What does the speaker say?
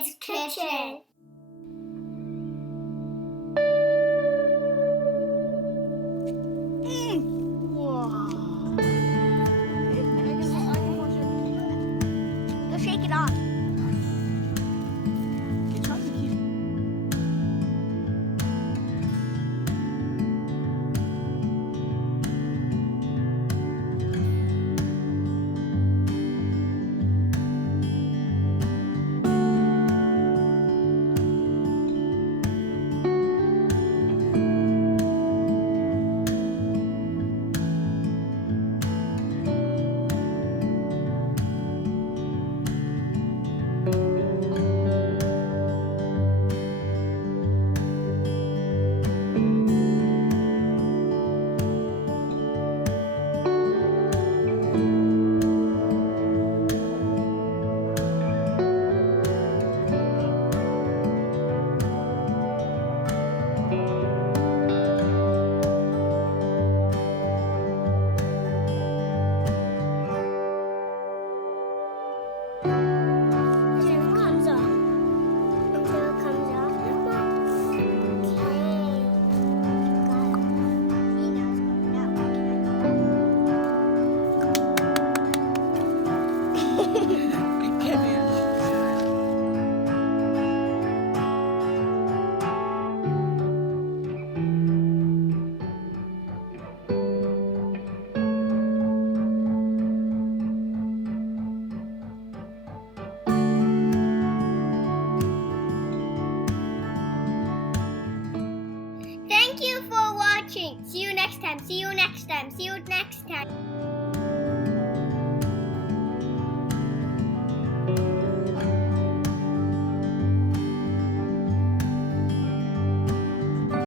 Kids Kitchen. Go shake it off. Thank you for watching. See you next time. See you next time. See you next time.